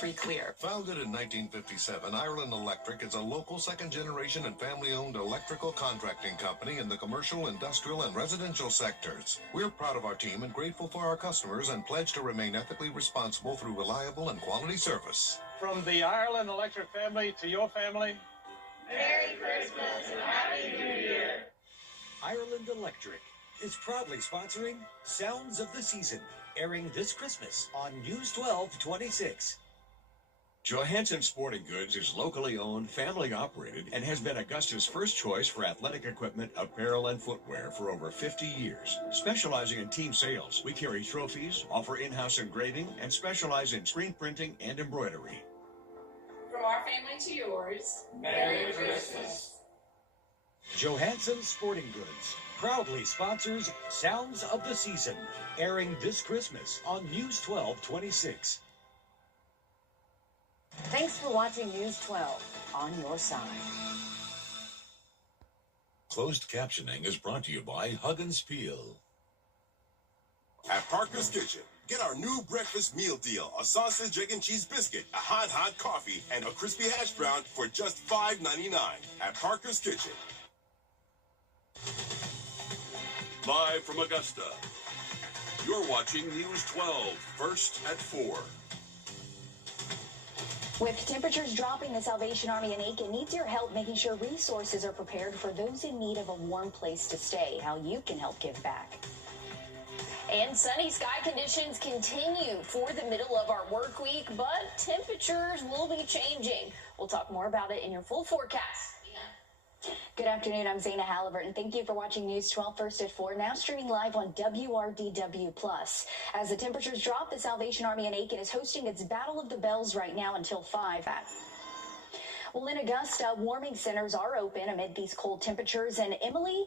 free clear. Founded in 1957, Ireland Electric is a local second-generation and family-owned electrical contracting company in the commercial, industrial, and residential sectors. We're proud of our team and grateful for our customers and pledge to remain ethically responsible through reliable and quality service. From the Ireland Electric family to your family, Merry Christmas and Happy New Year. Ireland Electric is proudly sponsoring Sounds of the Season, airing this Christmas on News 1226. Johansson Sporting Goods is locally owned, family operated, and has been Augusta's first choice for athletic equipment, apparel, and footwear for over 50 years. Specializing in team sales, we carry trophies, offer in-house engraving, and specialize in screen printing and embroidery. From our family to yours, Merry Christmas. Johansson Sporting Goods proudly sponsors Sounds of the Season, airing this Christmas on News 1226. Thanks for watching News 12 on your side. Closed captioning is brought to you by Huggins Peel. At Parker's Kitchen, get our new breakfast meal deal. A sausage, egg, and cheese biscuit, a hot coffee, and a crispy hash brown for just $5.99 at Parker's Kitchen. Live from Augusta, you're watching News 12, first at 4. With temperatures dropping, the Salvation Army in Aiken needs your help making sure resources are prepared for those in need of a warm place to stay. How you can help give back. And sunny sky conditions continue for the middle of our work week, but temperatures will be changing. We'll talk more about it in your full forecast. Good afternoon, I'm Zaina Halliburton. Thank you for watching News 12 first at 4, now streaming live on WRDW+. As the temperatures drop, the Salvation Army in Aiken is hosting its Battle of the Bells right now until 5. Well, in Augusta, warming centers are open amid these cold temperatures. And Emily,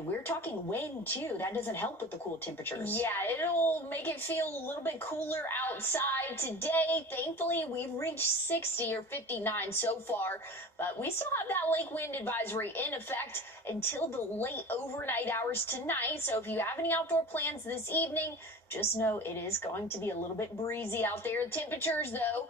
we're talking wind, too. That doesn't help with the cool temperatures. Yeah, it'll make it feel a little bit cooler outside today. Thankfully, we've reached 60 or 59 so far, but we still have that lake wind advisory in effect until the late overnight hours tonight. So if you have any outdoor plans this evening, just know it is going to be a little bit breezy out there. Temperatures, though,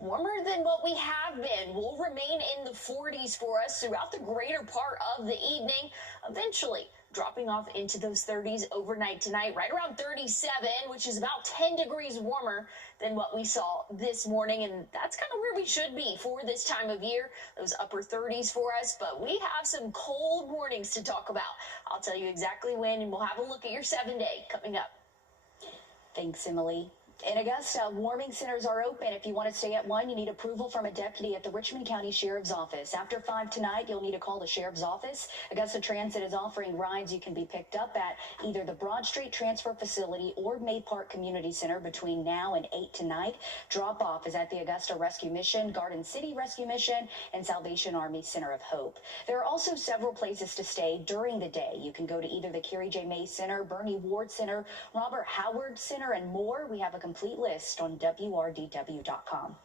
warmer than what we have been, will remain in the 40s for us throughout the greater part of the evening, eventually dropping off into those 30s overnight tonight, right around 37, which is about 10 degrees warmer than what we saw this morning. And that's kind of where we should be for this time of year, those upper 30s for us. But we have some cold mornings to talk about. I'll tell you exactly when, and we'll have a look at your 7-day coming up. Thanks, Emily. In Augusta, warming centers are open. If you want to stay at one, you need approval from a deputy at the Richmond County Sheriff's Office. After 5 tonight, you'll need to call the Sheriff's Office. Augusta Transit is offering rides. You can be picked up at either the Broad Street Transfer Facility or May Park Community Center between now and 8 tonight. Drop-off is at the Augusta Rescue Mission, Garden City Rescue Mission, and Salvation Army Center of Hope. There are also several places to stay during the day. You can go to either the Carrie J. May Center, Bernie Ward Center, Robert Howard Center, and more. We have a complete list on WRDW.com.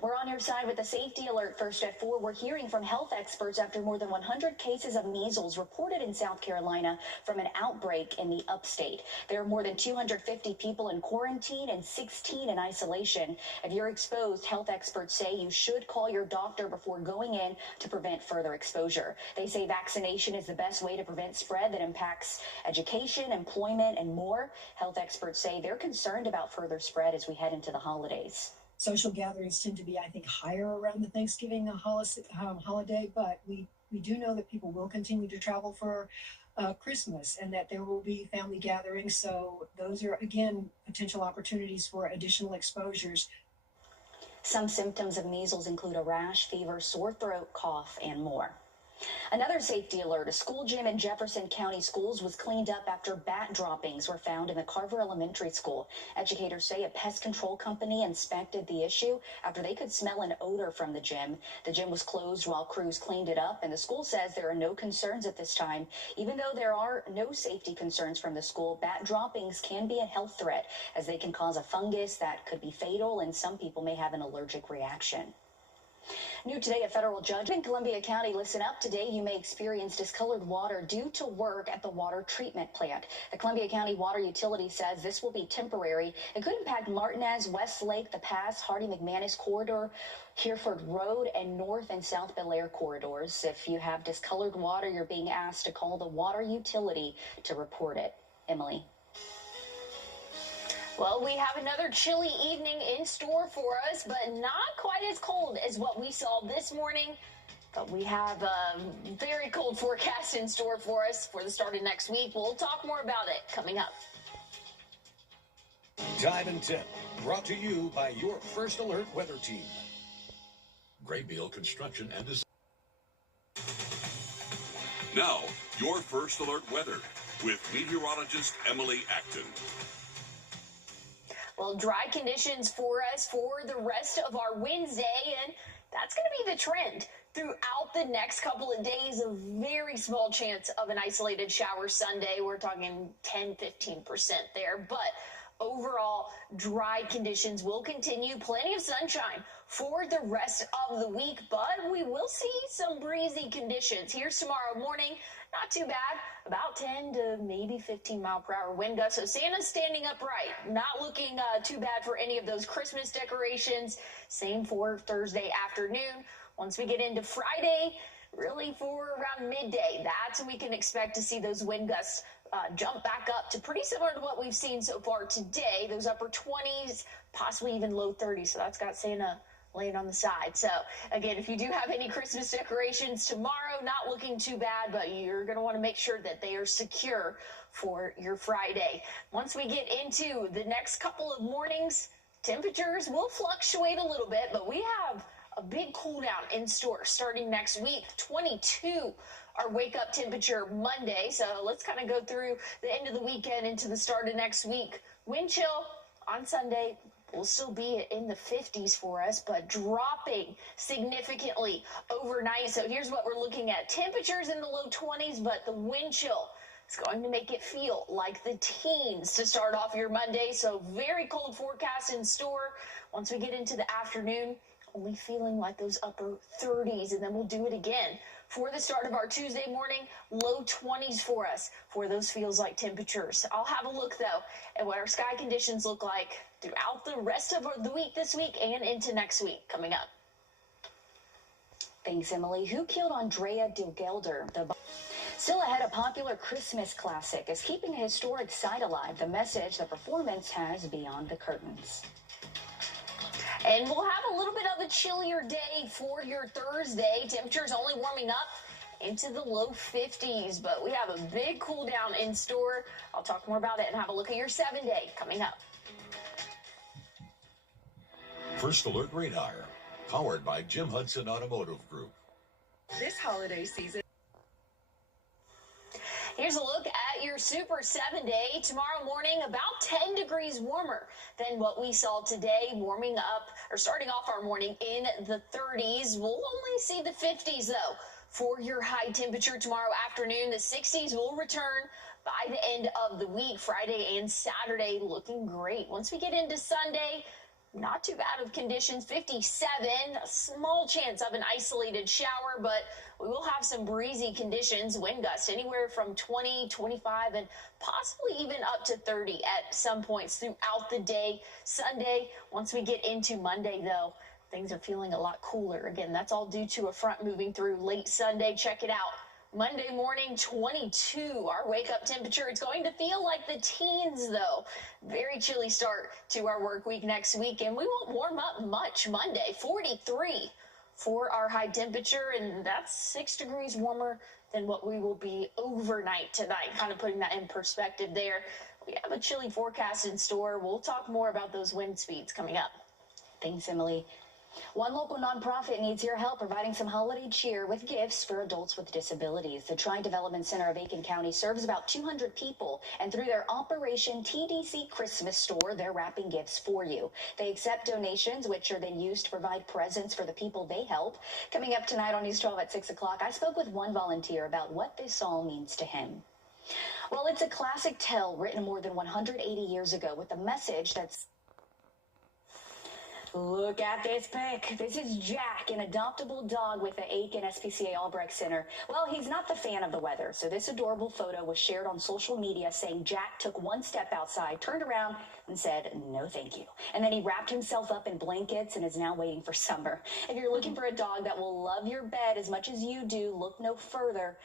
We're on your side with a safety alert first at 4. We're hearing from health experts after more than 100 cases of measles reported in South Carolina from an outbreak in the upstate. There are more than 250 people in quarantine and 16 in isolation. If you're exposed, health experts say you should call your doctor before going in to prevent further exposure. They say vaccination is the best way to prevent spread that impacts education, employment, and more. Health experts say they're concerned about further spread as we head into the holidays. Social gatherings tend to be, I think, higher around the Thanksgiving holiday, but we do know that people will continue to travel for Christmas and that there will be family gatherings. So those are, again, potential opportunities for additional exposures. Some symptoms of measles include a rash, fever, sore throat, cough, and more. Another safety alert. A school gym in Jefferson County Schools was cleaned up after bat droppings were found in the Carver Elementary School. Educators say a pest control company inspected the issue after they could smell an odor from the gym. The gym was closed while crews cleaned it up, and the school says there are no concerns at this time. Even though there are no safety concerns from the school, bat droppings can be a health threat as they can cause a fungus that could be fatal, and some people may have an allergic reaction. New today, a federal judge in Columbia County. Listen up. Today, you may experience discolored water due to work at the water treatment plant. The Columbia County Water Utility says this will be temporary. It could impact Martinez, Westlake, The Pass, Hardy-McManus corridor, Hereford Road, and North and South Bel Air corridors. If you have discolored water, you're being asked to call the water utility to report it. Emily. Well, we have another chilly evening in store for us, but not quite as cold as what we saw this morning. But we have a very cold forecast in store for us for the start of next week. We'll talk more about it coming up. Time and Tip, brought to you by your First Alert weather team. Graybeal Construction and Design. Now, your First Alert weather with meteorologist Emily Acton. Well, dry conditions for us for the rest of our Wednesday, and that's going to be the trend throughout the next couple of days. A very small chance of an isolated shower Sunday. We're talking 10-15% there, but overall, dry conditions will continue. Plenty of sunshine for the rest of the week, but we will see some breezy conditions. Here's tomorrow morning. Not too bad, about 10 to maybe 15 mile per hour wind gusts. So Santa's standing upright, not looking too bad for any of those Christmas decorations. Same for Thursday afternoon. Once we get into Friday, really for around midday, that's when we can expect to see those wind gusts jump back up to pretty similar to what we've seen so far today. Those upper 20s, possibly even low 30s. So that's got Santa laying on the side. So again, if you do have any Christmas decorations tomorrow, not looking too bad, but you're going to want to make sure that they are secure for your Friday. Once we get into the next couple of mornings, temperatures will fluctuate a little bit, but we have a big cool down in store starting next week. 22 our wake up temperature Monday. So let's kind of go through the end of the weekend into the start of next week. Wind chill on Sunday will still be in the 50s for us, but dropping significantly overnight. So here's what we're looking at. Temperatures in the low 20s, but the wind chill is going to make it feel like the teens to start off your Monday. So very cold forecast in store. Once we get into the afternoon, only feeling like those upper 30s, and then we'll do it again for the start of our Tuesday morning. Low 20s for us for those feels like temperatures. I'll have a look though at what our sky conditions look like throughout the rest of the week this week and into next week coming up. Thanks, Emily. Who killed Andrea DeGelder? Still ahead, a popular Christmas classic is keeping a historic site alive. The message the performance has beyond the curtains. And we'll have a little bit of a chillier day for your Thursday. Temperatures only warming up into the low 50s, but we have a big cool down in store. I'll talk more about it and have a look at your 7-day coming up. First Alert Radar, powered by Jim Hudson Automotive Group. This holiday season. Here's a look at your Super 7-day. Tomorrow morning, about 10 degrees warmer than what we saw today, warming up or starting off our morning in the 30s. We'll only see the 50s, though, for your high temperature tomorrow afternoon. The 60s will return by the end of the week. Friday and Saturday looking great. Once we get into Sunday, not too bad of conditions. 57, a small chance of an isolated shower, but we will have some breezy conditions. Wind gusts anywhere from 20, 25, and possibly even up to 30 at some points throughout the day. Sunday, once we get into Monday, though, things are feeling a lot cooler. Again, that's all due to a front moving through late Sunday. Check it out. Monday morning, 22, our wake-up temperature. It's going to feel like the teens, though. Very chilly start to our work week next week, and we won't warm up much Monday. 43 for our high temperature, and that's 6 degrees warmer than what we will be overnight tonight. Kind of putting that in perspective there. We have a chilly forecast in store. We'll talk more about those wind speeds coming up. Thanks, Emily. One local nonprofit needs your help providing some holiday cheer with gifts for adults with disabilities. The Tri-Development Center of Aiken County serves about 200 people, and through their Operation TDC Christmas store, they're wrapping gifts for you. They accept donations, which are then used to provide presents for the people they help. Coming up tonight on News 12 at 6 o'clock, I spoke with one volunteer about what this all means to him. Well, it's a classic tale written more than 180 years ago with a message that's Look at this pic. This is Jack, an adoptable dog with the Aiken SPCA Albrecht Center. Well, he's not the fan of the weather, so this adorable photo was shared on social media saying Jack took one step outside, turned around, and said, no thank you. And then he wrapped himself up in blankets and is now waiting for summer. If you're looking for a dog that will love your bed as much as you do, look no further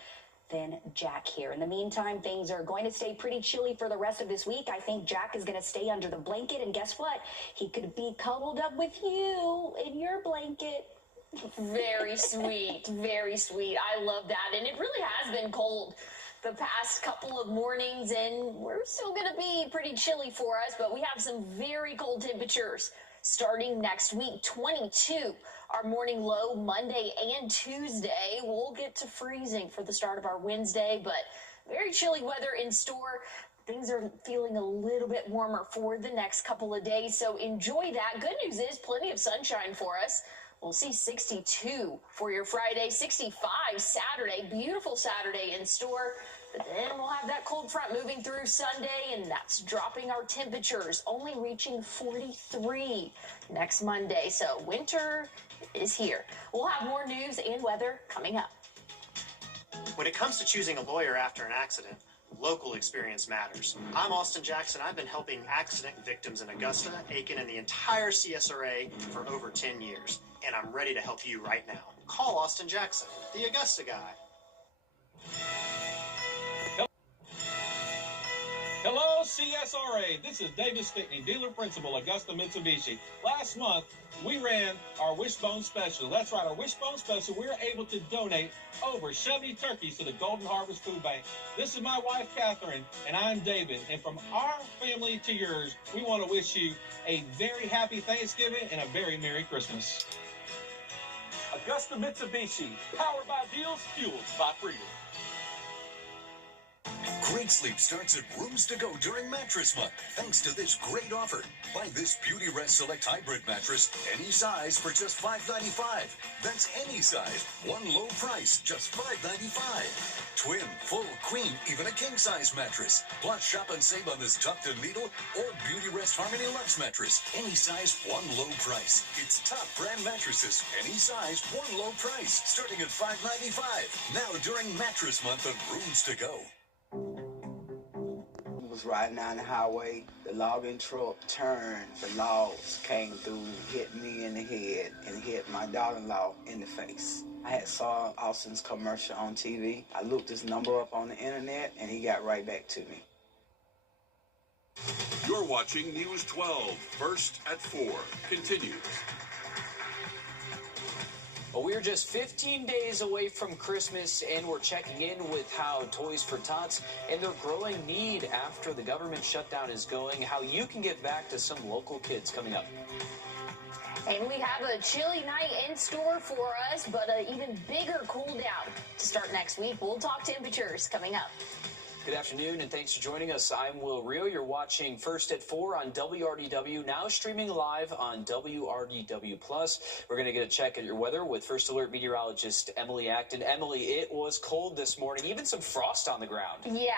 than Jack here. In the meantime, things are going to stay pretty chilly for the rest of this week. I think Jack is going to stay under the blanket, and guess what? He could be cuddled up with you in your blanket. Very sweet, very sweet. I love that, and it really has been cold the past couple of mornings, and we're still going to be pretty chilly for us, but we have some very cold temperatures starting next week. 22 our morning low Monday and Tuesday. We'll get to freezing for the start of our Wednesday, but very chilly weather in store. Things are feeling a little bit warmer for the next couple of days, so enjoy that. Good news is plenty of sunshine for us. We'll see 62 for your Friday, 65 Saturday. Beautiful Saturday in store. But then we'll have that cold front moving through Sunday, and that's dropping our temperatures, only reaching 43 next Monday. So winter is here. We'll have more news and weather coming up. When it comes to choosing a lawyer after an accident, local experience matters. I'm Austin Jackson. I've been helping accident victims in Augusta, Aiken, and the entire CSRA for over 10 years. And I'm ready to help you right now. Call Austin Jackson, the Augusta guy. Hello, CSRA. This is David Stickney, dealer principal, Augusta Mitsubishi. Last month, we ran our Wishbone Special. That's right, our Wishbone Special. We were able to donate over 70 turkeys to the Golden Harvest Food Bank. This is my wife, Catherine, and I'm David. And from our family to yours, we want to wish you a very happy Thanksgiving and a very Merry Christmas. Augusta Mitsubishi, powered by deals, fueled by freedom. Great sleep starts at Rooms to Go during Mattress Month, thanks to this great offer. Buy this Beauty Rest Select Hybrid mattress, any size, for just $5.95. That's any size, one low price, just $5.95. Twin, full, queen, even a king-size mattress. Plus, shop and save on this Tucked & Needle or Beauty Rest Harmony Luxe mattress. Any size, one low price. It's top brand mattresses, any size, one low price, starting at $5.95. Now during Mattress Month at Rooms to Go. Was riding down the highway, the logging truck turned, the logs came through, hit me in the head, and hit my daughter-in-law in the face. I had saw Austin's commercial on TV. I looked his number up on the internet, and he got right back to me. You're watching News 12, first at 4. Continues. Well, we're just 15 days away from Christmas, and we're checking in with how Toys for Tots and their growing need after the government shutdown is going, how you can get back to some local kids coming up. And we have a chilly night in store for us, but an even bigger cool down to start next week. We'll talk temperatures coming up. Good afternoon, and thanks for joining us. I'm Will Rio. You're watching First at 4 on WRDW, now streaming live on WRDW+. We're going to get a check at your weather with First Alert meteorologist Emily Acton. Emily, it was cold this morning, even some frost on the ground. Yeah,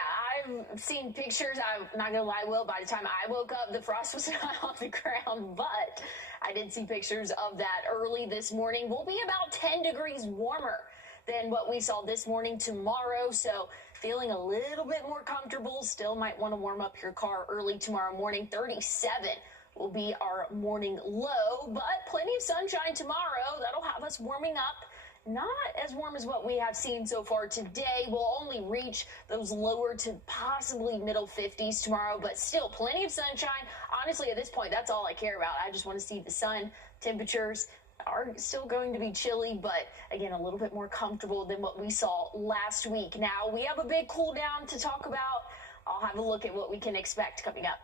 I've seen pictures. I'm not going to lie, Will, by the time I woke up, the frost was not on the ground, but I did see pictures of that early this morning. We'll be about 10 degrees warmer than what we saw this morning tomorrow, so feeling a little bit more comfortable. Still might want to warm up your car early tomorrow morning. 37 will be our morning low, but plenty of sunshine tomorrow. That'll have us warming up. Not as warm as what we have seen so far today. We'll only reach those lower to possibly middle 50s tomorrow, but still plenty of sunshine. Honestly, at this point, that's all I care about. I just want to see the sun. Temperatures are still going to be chilly, but again, a little bit more comfortable than what we saw last week. Now, we have a big cool down to talk about. I'll have a look at what we can expect coming up.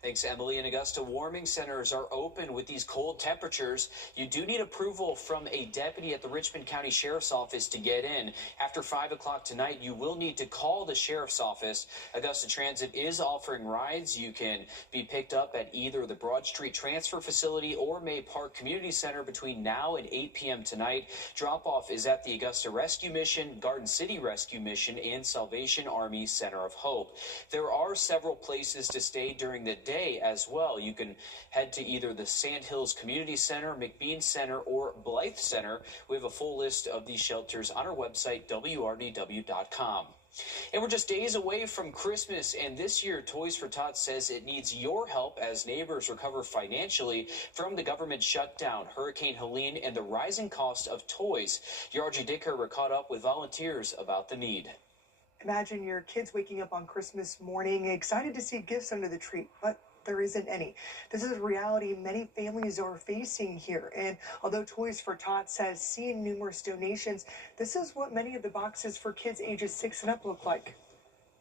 Thanks, Emily. In Augusta, warming centers are open with these cold temperatures. You do need approval from a deputy at the Richmond County Sheriff's Office to get in. After 5 o'clock tonight, you will need to call the Sheriff's Office. Augusta Transit is offering rides. You can be picked up at either the Broad Street Transfer Facility or May Park Community Center between now and 8 p.m. tonight. Drop-off is at the Augusta Rescue Mission, Garden City Rescue Mission, and Salvation Army Center of Hope. There are several places to stay during the day as well. You can head to either the Sandhills Community Center, McBean Center, or Blythe Center. We have a full list of these shelters on our website, wrdw.com. And we're just days away from Christmas, and this year Toys for Tots says it needs your help as neighbors recover financially from the government shutdown, Hurricane Helene, and the rising cost of toys. Your Audrey Dicker caught up with volunteers about the need. Imagine your kids waking up on Christmas morning excited to see gifts under the tree, but there isn't any. This is a reality many families are facing here. And although Toys for Tots has seen numerous donations, this is what many of the boxes for kids ages 6 and up look like.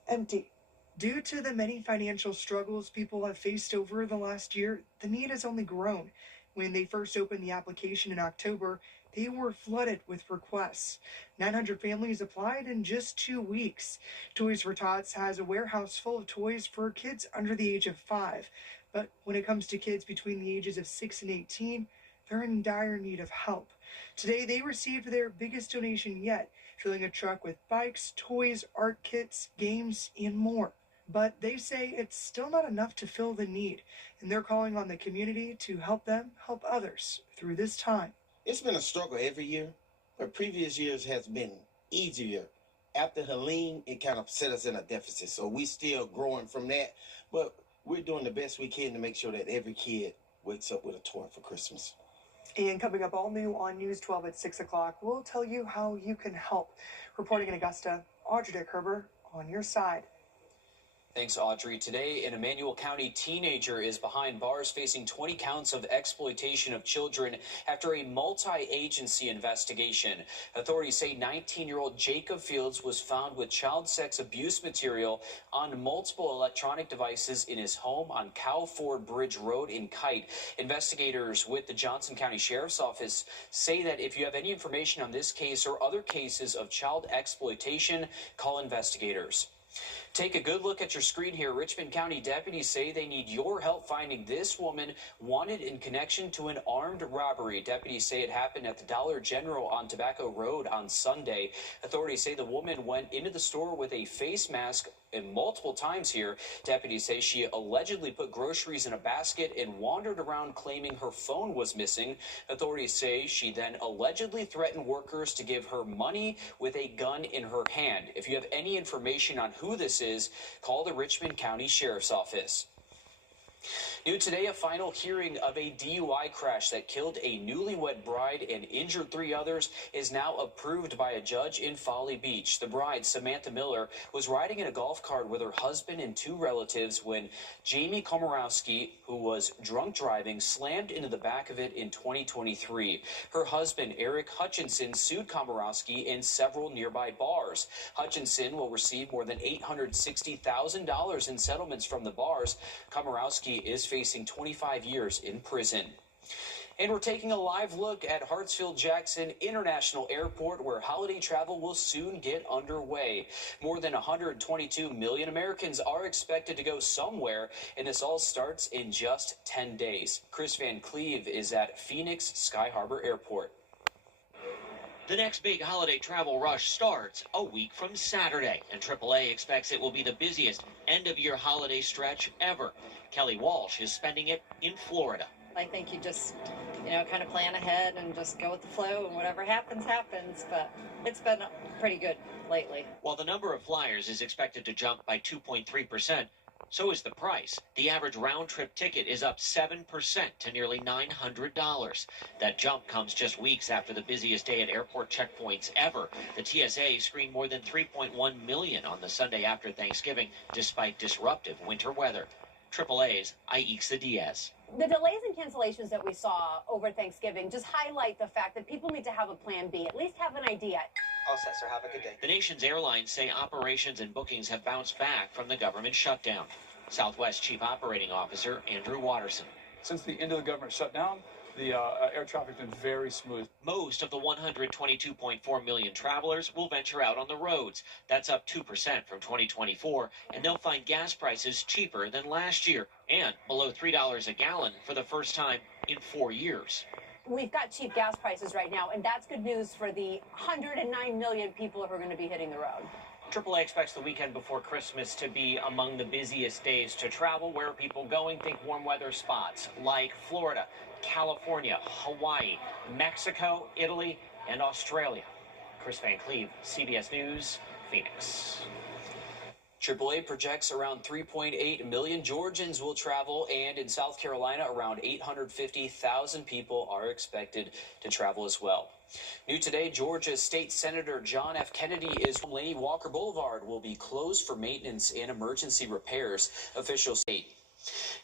Empty. Due to the many financial struggles people have faced over the last year, the need has only grown. When they first opened the application in October, they were flooded with requests. 900 families applied in just 2 weeks. Toys for Tots has a warehouse full of toys for kids under the age of 5. But when it comes to kids between the ages of 6 and 18, they're in dire need of help. Today, they received their biggest donation yet, filling a truck with bikes, toys, art kits, games, and more. But they say it's still not enough to fill the need, and they're calling on the community to help them help others through this time. It's been a struggle every year, but previous years has been easier. After Helene, it kind of set us in a deficit, so we still growing from that, but we're doing the best we can to make sure that every kid wakes up with a toy for Christmas. And coming up all new on News 12 at 6 o'clock, we'll tell you how you can help. Reporting in Augusta, Audrey Dicker on your side. Thanks, Audrey. Today, an Emmanuel County teenager is behind bars facing 20 counts of exploitation of children after a multi-agency investigation. Authorities say 19-year-old Jacob Fields was found with child sex abuse material on multiple electronic devices in his home on Cow Ford Bridge Road in Kite. Investigators with the Johnson County Sheriff's Office say that if you have any information on this case or other cases of child exploitation, call investigators. Take a good look at your screen here. Richmond County deputies say they need your help finding this woman wanted in connection to an armed robbery. Deputies say it happened at the Dollar General on Tobacco Road on Sunday. Authorities say the woman went into the store with a face mask and multiple times here. Deputies say she allegedly put groceries in a basket and wandered around claiming her phone was missing. Authorities say she then allegedly threatened workers to give her money with a gun in her hand. If you have any information on who this is, call the Richmond County Sheriff's Office. New today, a final hearing of a DUI crash that killed a newlywed bride and injured 3 others is now approved by a judge in Folly Beach. The bride, Samantha Miller, was riding in a golf cart with her husband and 2 relatives when Jamie Komorowski, who was drunk driving, slammed into the back of it in 2023. Her husband, Eric Hutchinson, sued Komorowski in several nearby bars. Hutchinson will receive more than $860,000 in settlements from the bars. Komorowski is facing 25 years in prison. And we're taking a live look at Hartsfield-Jackson International Airport, where holiday travel will soon get underway. More than 122 million Americans are expected to go somewhere, and this all starts in just 10 days. Chris Van Cleve is at Phoenix Sky Harbor Airport. The next big holiday travel rush starts a week from Saturday, and AAA expects it will be the busiest end-of-year holiday stretch ever. Kelly Walsh is spending it in Florida. I think you just, kind of plan ahead and just go with the flow, and whatever happens, happens. But it's been pretty good lately. While the number of flyers is expected to jump by 2.3%, so is the price. The average round-trip ticket is up 7% to nearly $900. That jump comes just weeks after the busiest day at airport checkpoints ever. The TSA screened more than 3.1 million on the Sunday after Thanksgiving, despite disruptive winter weather. AAA's Aixa Diaz. The delays and cancellations that we saw over Thanksgiving just highlight the fact that people need to have a plan B, at least have an idea. All set, sir. Have a good day. The nation's airlines say operations and bookings have bounced back from the government shutdown. Southwest Chief Operating Officer Andrew Watterson. Since the end of the government shutdown, the air traffic has been very smooth. Most of the 122.4 million travelers will venture out on the roads. That's up 2% from 2024, and they'll find gas prices cheaper than last year and below $3 a gallon for the first time in 4 years. We've got cheap gas prices right now, and that's good news for the 109 million people who are going to be hitting the road. AAA expects the weekend before Christmas to be among the busiest days to travel. Where are people going? Think warm weather spots like Florida, California, Hawaii, Mexico, Italy, and Australia. Chris Van Cleve, CBS News, Phoenix. AAA projects around 3.8 million Georgians will travel, and in South Carolina, around 850,000 people are expected to travel as well. New today, Georgia State Senator John F. Kennedy is Laney Walker Boulevard will be closed for maintenance and emergency repairs, officials state.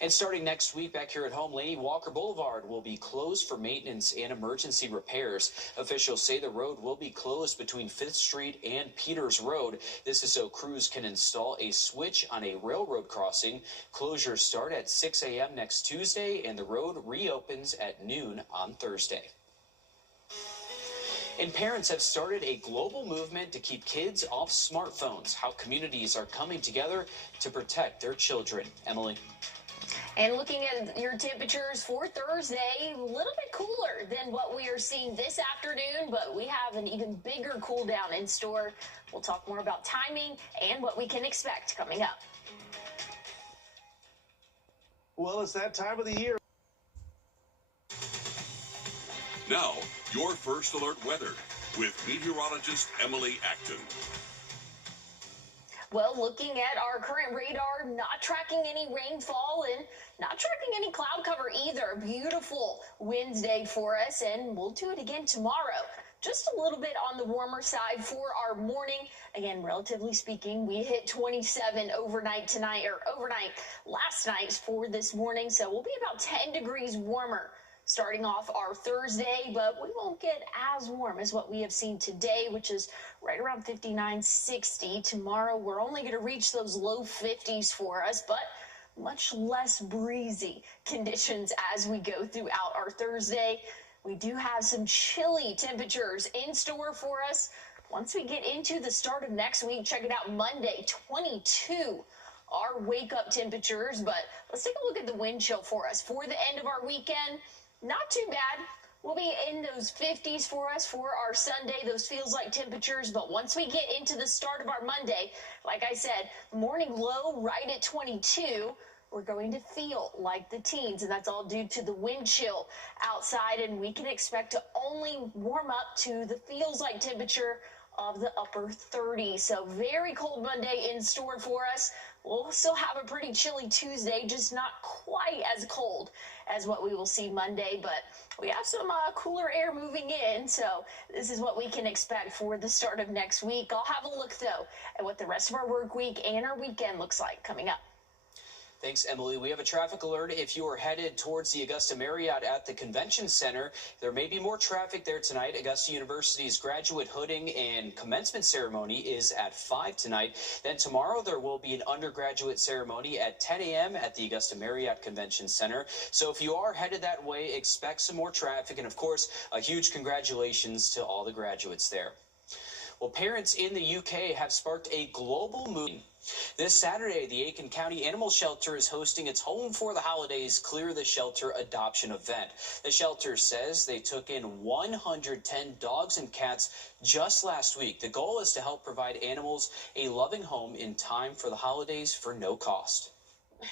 And starting next week, back here at home, Laney Walker Boulevard will be closed for maintenance and emergency repairs. Officials say the road will be closed between 5th Street and Peters Road. This is so crews can install a switch on a railroad crossing. Closures start at 6 a.m. next Tuesday, and the road reopens at noon on Thursday. And parents have started a global movement to keep kids off smartphones. How communities are coming together to protect their children. Emily. And looking at your temperatures for Thursday, a little bit cooler than what we are seeing this afternoon, but we have an even bigger cool down in store. We'll talk more about timing and what we can expect coming up. Well, it's that time of the year. Now, your first alert weather with meteorologist Emily Acton. Well, looking at our current radar, not tracking any rainfall and not tracking any cloud cover either. Beautiful Wednesday for us, and we'll do it again tomorrow. Just a little bit on the warmer side for our morning. Again, relatively speaking, we hit 27 overnight last night for this morning, so we'll be about 10 degrees warmer starting off our Thursday, but we won't get as warm as what we have seen today, which is right around 59, 60. Tomorrow, we're only going to reach those low 50s for us, but much less breezy conditions as we go throughout our Thursday. We do have some chilly temperatures in store for us. Once we get into the start of next week, check it out, Monday, 22. Our wake-up temperatures, but let's take a look at the wind chill for us. For the end of our weekend, not too bad. We'll be in those 50s for us for our Sunday, those feels like temperatures. But once we get into the start of our Monday, like I said, morning low right at 22, we're going to feel like the teens. And that's all due to the wind chill outside. And we can expect to only warm up to the feels like temperature of the upper 30s. So very cold Monday in store for us. We'll still have a pretty chilly Tuesday, just not quite as cold as what we will see Monday, but we have some cooler air moving in, so this is what we can expect for the start of next week. I'll have a look, though, at what the rest of our work week and our weekend looks like coming up. Thanks, Emily. We have a traffic alert. If you are headed towards the Augusta Marriott at the Convention Center, there may be more traffic there tonight. Augusta University's graduate hooding and commencement ceremony is at 5 tonight. Then tomorrow there will be an undergraduate ceremony at 10 a.m. at the Augusta Marriott Convention Center. So if you are headed that way, expect some more traffic. And of course, a huge congratulations to all the graduates there. Well, parents in the UK have sparked a global movement. This Saturday, the Aiken County Animal Shelter is hosting its Home for the Holidays Clear the Shelter adoption event. The shelter says they took in 110 dogs and cats just last week. The goal is to help provide animals a loving home in time for the holidays for no cost.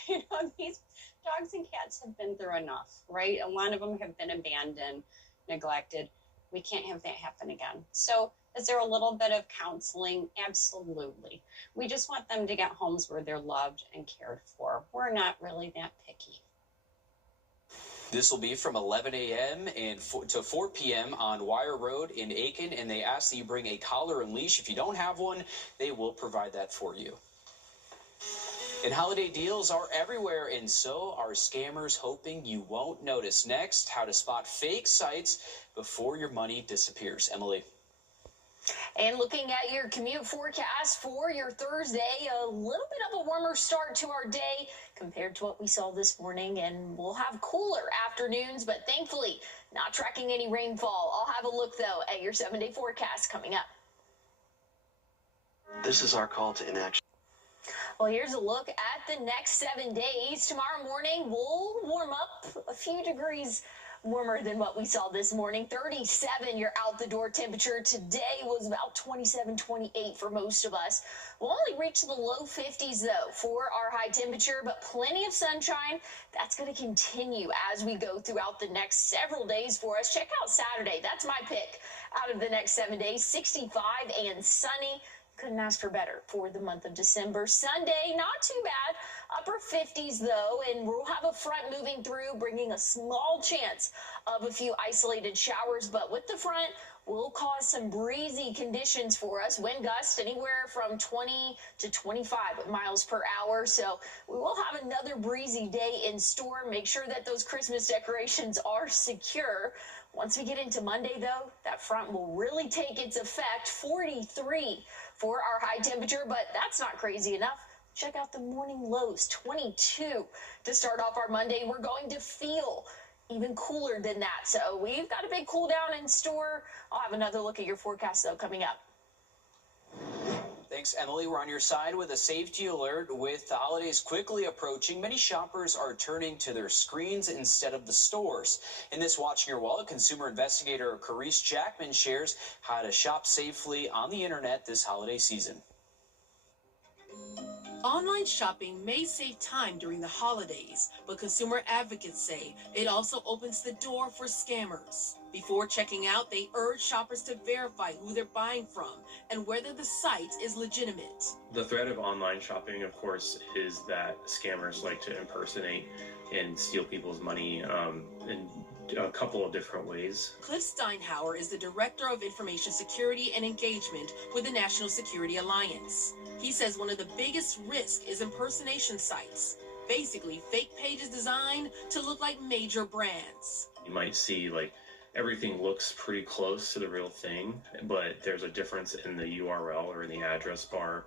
You know, these dogs and cats have been through enough, right? A lot of them have been abandoned, neglected. We can't have that happen again. So is there a little bit of counseling? Absolutely. We just want them to get homes where they're loved and cared for. We're not really that picky. This will be from 11 a.m. to 4 p.m. on Wire Road in Aiken, and they ask that you bring a collar and leash. If you don't have one, they will provide that for you. And holiday deals are everywhere, and so are scammers, hoping you won't notice. Next, how to spot fake sites before your money disappears. Emily. And looking at your commute forecast for your Thursday, a little bit of a warmer start to our day compared to what we saw this morning, and we'll have cooler afternoons, but thankfully not tracking any rainfall. I'll have a look, though, at your 7-day forecast coming up. This is our call to inaction. Well, here's a look at the next 7 days. Tomorrow morning, we'll warm up a few degrees warmer than what we saw this morning. 37 your out the door temperature. Today was about 27, 28 for most of us. We'll only reach the low 50s though for our high temperature, but plenty of sunshine. That's going to continue as we go throughout the next several days for us. Check out Saturday. That's my pick out of the next 7 days. 65 and sunny. Couldn't ask for better for the month of December. Sunday, not too bad. Upper 50s, though, and we'll have a front moving through, bringing a small chance of a few isolated showers. But with the front, will cause some breezy conditions for us. Wind gusts anywhere from 20 to 25 miles per hour. So we will have another breezy day in store. Make sure that those Christmas decorations are secure. Once we get into Monday, though, that front will really take its effect. 43 for our high temperature, but that's not crazy enough. Check out the morning lows, 22 to start off our Monday. We're going to feel even cooler than that. So we've got a big cool down in store. I'll have another look at your forecast, though, coming up. Thanks, Emily. We're on your side with a safety alert. With the holidays quickly approaching, many shoppers are turning to their screens instead of the stores. In this Watching Your Wallet, consumer investigator Carice Jackman shares how to shop safely on the internet this holiday season. Online shopping may save time during the holidays, but consumer advocates say it also opens the door for scammers. Before checking out, they urge shoppers to verify who they're buying from and whether the site is legitimate. The threat of online shopping, of course, is that scammers like to impersonate and steal people's money in a couple of different ways. Cliff Steinhauer is the Director of Information Security and Engagement with the National Security Alliance. He says one of the biggest risks is impersonation sites, basically fake pages designed to look like major brands. You might see like everything looks pretty close to the real thing, but there's a difference in the URL or in the address bar,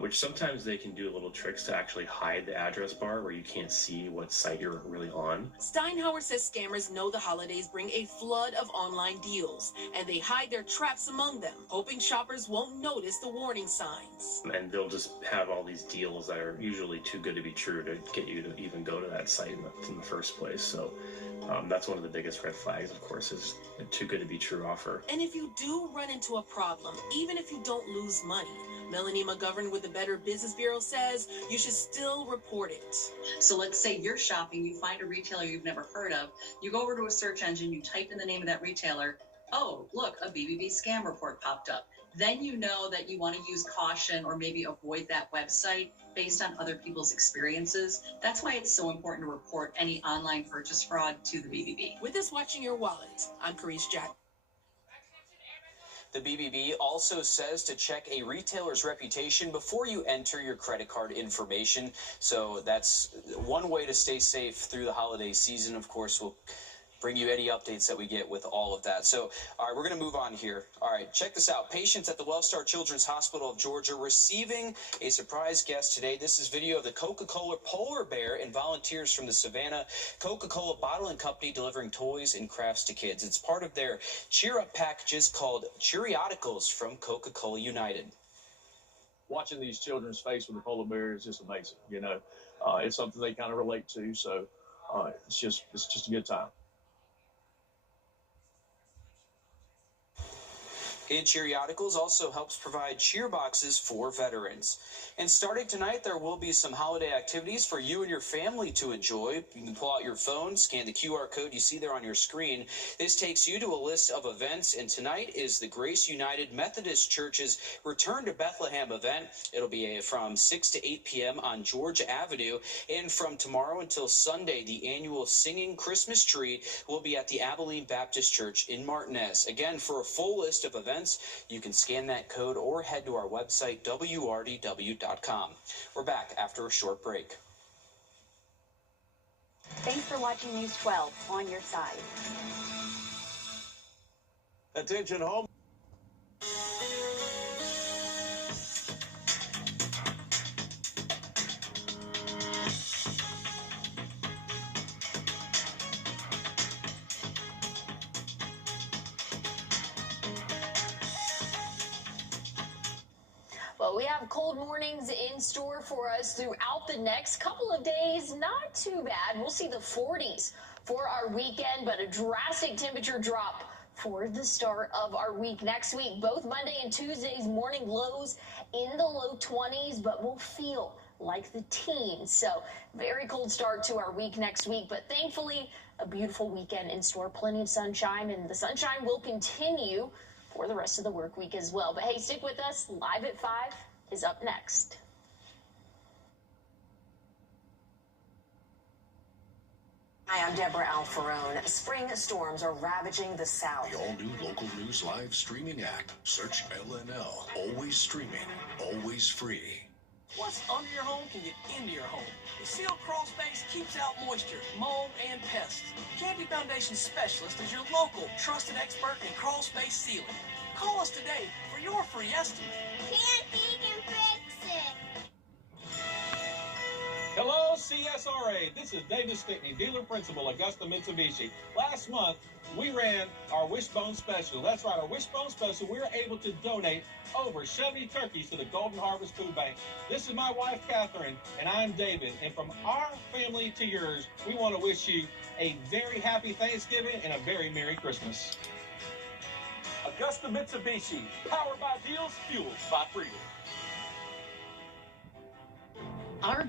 which sometimes they can do little tricks to actually hide the address bar where you can't see what site you're really on. Steinhauer says scammers know the holidays bring a flood of online deals, and they hide their traps among them, hoping shoppers won't notice the warning signs. And they'll just have all these deals that are usually too good to be true to get you to even go to that site in the first place. So that's one of the biggest red flags, of course, is a too good to be true offer. And if you do run into a problem, even if you don't lose money, Melanie McGovern with the Better Business Bureau says you should still report it. So let's say you're shopping, you find a retailer you've never heard of, you go over to a search engine, you type in the name of that retailer, oh, look, a BBB scam report popped up. Then you know that you want to use caution or maybe avoid that website based on other people's experiences. That's why it's so important to report any online purchase fraud to the BBB. With this Watching Your Wallet, I'm Carice Jackman. The BBB also says to check a retailer's reputation before you enter your credit card information. So that's one way to stay safe through the holiday season. Of course, we'll bring you any updates that we get with all of that. So, all right, we're going to move on here. All right, check this out. Patients at the Wellstar Children's Hospital of Georgia receiving a surprise guest today. This is video of the Coca-Cola polar bear and volunteers from the Savannah Coca-Cola Bottling Company delivering toys and crafts to kids. It's part of their Cheer Up packages called Cheeriodicals from Coca-Cola United. Watching these children's face with the polar bear is just amazing. You know, it's something they kind of relate to. So it's just a good time. And Cheeriodicals also helps provide cheer boxes for veterans. And starting tonight, there will be some holiday activities for you and your family to enjoy. You can pull out your phone, scan the QR code you see there on your screen. This takes you to a list of events, and tonight is the Grace United Methodist Church's Return to Bethlehem event. It'll be from 6 to 8 p.m. on George Avenue. And from tomorrow until Sunday, the annual Singing Christmas Tree will be at the Abilene Baptist Church in Martinez. Again, for a full list of events, you can scan that code or head to our website, wrdw.com. We're back after a short break. Thanks for watching News 12 on your side. Attention home. Well, we have cold mornings in store for us throughout the next couple of days. Not too bad. We'll see the 40s for our weekend, but a drastic temperature drop for the start of our week. Next week, both Monday and Tuesday's morning lows in the low 20s, but will feel like the teens. So very cold start to our week next week, but thankfully a beautiful weekend in store. Plenty of sunshine, and the sunshine will continue for the rest of the work week as well. But hey, stick with us. Live at 5 is up next. Hi, I'm Deborah Alfarone. Spring storms are ravaging the South. The all-new local news live streaming app. Search LNL. Always streaming, always free. What's under your home can get into your home. The sealed crawl space keeps out moisture, mold, and pests. Candy Foundation Specialist is your local trusted expert in crawl space sealing. Call us today for your free estimate. Candy can fix it. Hello, CSRA. This is David Stickney, dealer principal, Augusta Mitsubishi. Last month, we ran our Wishbone Special. That's right, our Wishbone Special. We were able to donate over 70 turkeys to the Golden Harvest Food Bank. This is my wife, Catherine, and I'm David. And from our family to yours, we want to wish you a very happy Thanksgiving and a very Merry Christmas. Augusta Mitsubishi, powered by deals, fueled by freedom. Our